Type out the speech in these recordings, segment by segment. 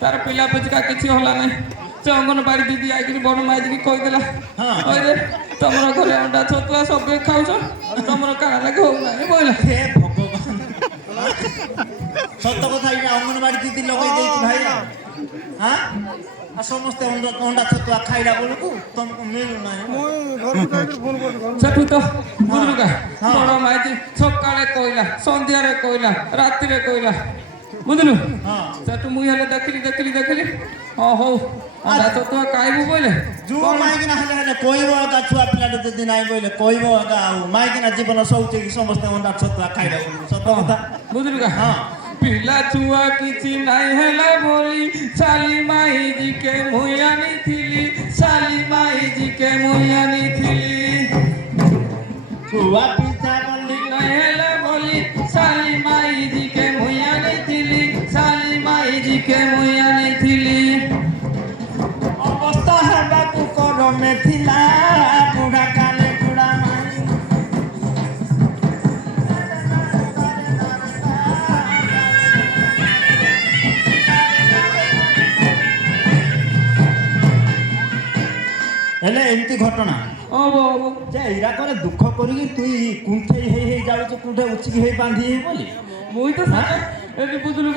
ତାର ପିଲା ପଚିକା କିଛି ହେଲା ନାହିଁ। ସେ ଅଙ୍ଗନବାଡ଼ି ଦିଦି ଆଇକିରି ବଡ଼ ମାଇକିରି କହିଦେଲା କହିଲେ ତମର ଘରେ ଅଣ୍ଡା ଛତୁଆ ସବୁ ଖାଉଛ ତମର କାଣା ଲାଗି ହଉନାହିଁ କହିଲା। ହେ ଭଗବାନ, ସତ କଥା ଏଇଟା ଅଙ୍ଗନବାଡ଼ି ଦିଦି ଲଗେଇ ଦେଇଛି ଭାଇ। ହଁ ଆଉ ସମସ୍ତେ ଅଣ୍ଡା ଛତୁଆ ଖାଇଲା ବେଳକୁ ତମକୁ ମିଳୁନାହିଁ। ସେଠୁ ତ ବୁଝିଲୁକା ବଡ଼ ମାଇକି ସକାଳେ କହିଲା, ସନ୍ଧ୍ୟାରେ କହିଲା, ରାତିରେ କହିଲା, ବୁଝିଲୁ। ସେଠୁ ମୁଇଁ ହେଲେ ଦେଖିଲି ହଁ ହଉ ଅଣ୍ଡା ଛତୁଆ ଖାଇବୁ ବୋଇଲେ ଯୋଉ ମାଇକିନା ହେଲେ କହିବ ଏକା ଛୁଆ ପିଲାଟେ ଯଦି ନାଇଁ କହିଲେ କହିବ ଏକା ଆଉ ମାଇକିନା ଜୀବନ ଶୋଉଛେ କି ସମସ୍ତେ ଅଣ୍ଡା ଛତୁଆ ଖାଇଲା ବେଳକୁ। ସତ କଥା ବୁଝିଲୁକା ପିଲା ଛୁଆ କିଛି ନାଇଁ ହେଲା ବୋଲି ଶାଲି ମାଇଜିକେ ମୁଇଁ ଆଣିଥିଲି, ଶାଲି ମାଇଜିକେ ମୁଇଁ ଆଣିଥିଲି। ଛୁଆ ପିଛା ଗଲି ନାଇଁ ହେଲା ବୋଲି ଶାଲି ମାଇଜିକେ ମୁଇଁ ଆଣିଥିଲି, ଶାଲି ମାଇଜିକେ ମୁଇଁ ଆଣିଥିଲି। ଅବସ୍ଥା ହେବାକୁ କରମେ ଥିଲା ବୁଢ଼ା କାଲେ ବୁଢ଼ା ମାଇ। ହେଲେ ଏମିତି ଘଟଣା ଯେ ଇରାକରେ ଦୁଃଖ କରିକି ତୁଇ କୁଣ୍ଠେଇ ହେଇ ଯାଉଛୁ କୁଣ୍ଠେ ଉଚିକି ହେଇ ବାନ୍ଧି ହେଇ ବୋଲି ମୁଇଁ ତ ଏଠି ବୁଝିଲୁ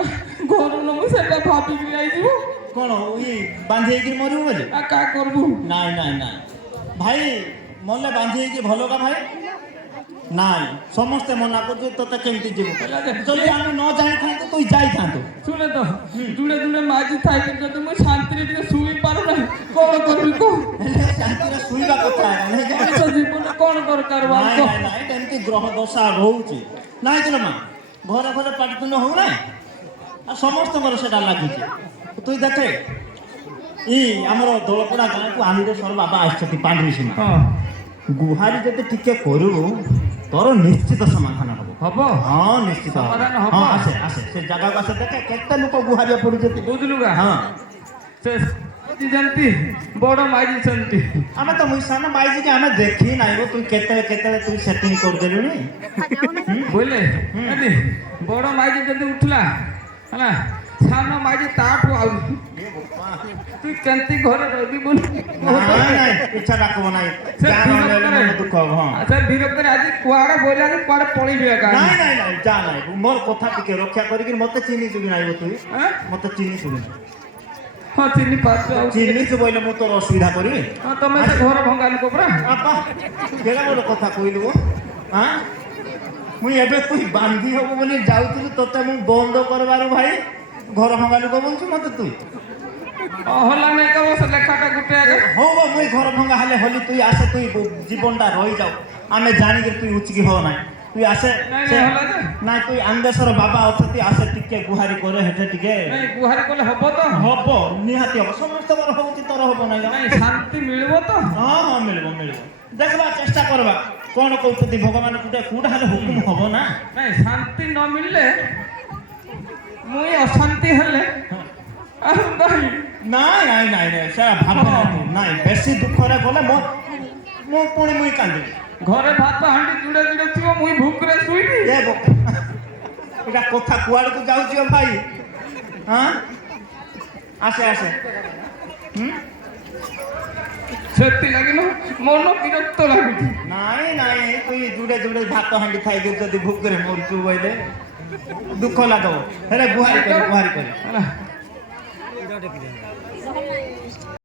ଘର ମୁଁ ସେଟା ଭାବିକି ଯାଇଯିବୁ କ'ଣ ଇ ବାନ୍ଧି ହେଇକି ମରିବୁ ବୋଲି। ଆଉ କା କରିବୁ? ନାଇଁ ଭାଇ ମଲେ ବାନ୍ଧି ହେଇକି ଭଲ କା ଭାଇ? ନାଇଁ ସମସ୍ତେ ମନା କରୁଛୁ ତୋତେ କେମିତି ଯିବୁ? ଯଦି ଆମେ ନ ଜାଣିଥାନ୍ତୁ ତୁଇ ଯାଇଥାନ୍ତୁ। ଶୁଣେ ତ ଜୁଡ଼େ ମାଝି ଥାଇକି ଯଦି ମୁଁ ଶାନ୍ତିରେ ଟିକେ ଶୁଇ ପାରୁନାହିଁ କ'ଣ କରିବି କହ? ଶାନ୍ତିରେ ଶୋଇବା କଥା ମଣିଷ ଜୀବନ କ'ଣ ଦରକାର? ନାଇଁ ଏମିତି ଗ୍ରହ ଦଶା ରହୁଛି ନାଇଁ କିଲୋ ମା, ଘରେ ପାଟିତୁଣ୍ଡ ହଉନାହିଁ ଆଉ ସମସ୍ତଙ୍କର ସେଟା ଲାଗିଛି। ତୁଇ ଦେଖେ ଇ ଆମର ଦୋଳପଡ଼ା ଗାଁକୁ ଆନିଦେଶ୍ୱର ବାବା ଆସିଛନ୍ତି ପାଣ୍ଡୁରୀ ସୀମା। ଗୁହାରି ଯଦି ଟିକେ କରିବୁ ତୋର ନିଶ୍ଚିତ ସମାଧାନ ହବ। ହଁ ନିଶ୍ଚିତ ସମାଧାନ ହବ। ହଁ ଆସେ ସେ ଜାଗାକୁ ଆସେ ଦେଖେ କେତେ ଲୋକ ଗୁହାରିଆ ପଡୁଛନ୍ତି ବୁଝିଲୁ ଗା? ହଁ ସେ ଯେମିତି ବଡ଼ ମାଇଜି ସେମିତି ଆମେ ତ ମୁଇଁ ସାନ ମାଇଜିକି ଆମେ ଦେଖି ନାଇଁ ତୁଇ କେତେବେଳେ ତୁଇ ସେଟିଂ କରିଦେଲୁଣି ବୋଇଲେ ବଡ଼ ମାଇଜି ଯଦି ଉଠିଲା ହେଲା ସାନ ମାଇଜି ତାଠୁ ଆଉ তুই কেমতি ঘরে রবি বল নাই ইচ্ছা রাখব নাই দুঃখ হব। আচ্ছা বিরক্তরে আজ কুয়াড়ে বইলা যে কুয়াড়ে পড়িবি একা। নাই যা নাই মোর কথা টিকে রক্ষা করিকি মতে চিনিছু কি নাই তুই? মতে চিনিছু কি? হ্যাঁ চিনি পাচ্ছ। চিনিছু বইলে মু তোর অসুবিধা করিবি? তুমি তো ঘর ভঙ্গা লোক পরা। আপা কেড়ে বড় কথা কইলু? হ্যাঁ মুই এবে তুই বান্ধি হব বলি যাউছিলু তোতে মু বন্ধ করবারু ভাই ঘর ভঙ্গা লোক বলছু মতে তুই? হলা নাই কেব সে লেখাটা গুটে আগে হব মুই ঘর ভঙ্গা হলে হলি তুই আসে তুই জীবনটা রই যাও আমি জানি যে তুই উচিকি হও নাই তুই আসে না তুই আন্দেশ্বর বাবা অছতি আসে টিকে গুহারি করে হেঠে টিকে গুহারি কলে হব তো? হব নিহাতি হব সমস্তর হউছি তোর হব নাই শান্তি মিলব তো? হ্যাঁ মিলব দেখবা চেষ্টা করবা কোন কৌপতি ভগবান কোটা হলে হুকুম হব না। নাই শান্তি ন মিললে মুই অশান্তি হলে নাই সেটা ভাববে নাই বেশি দুঃখরে গলে মো পুଣି মুই কান্দিবি। ঘরে ভাত হাঁড়ি জুড়ে থিব মুই ভুকরে শুইবি। এটা কথা কুয়াড়କୁ যাଉଛି ভাই? হ্যাঁ আসে সেতি লাগিল মন বিরক্ত লাগুଛି। নাই তুই জুড়ে ভাত হাঁড়ি খাইକି যদি ভুকরে মরଛୁ বইলে দুঃখ লাগব। ହେଲେ ଗୁହାରି କରି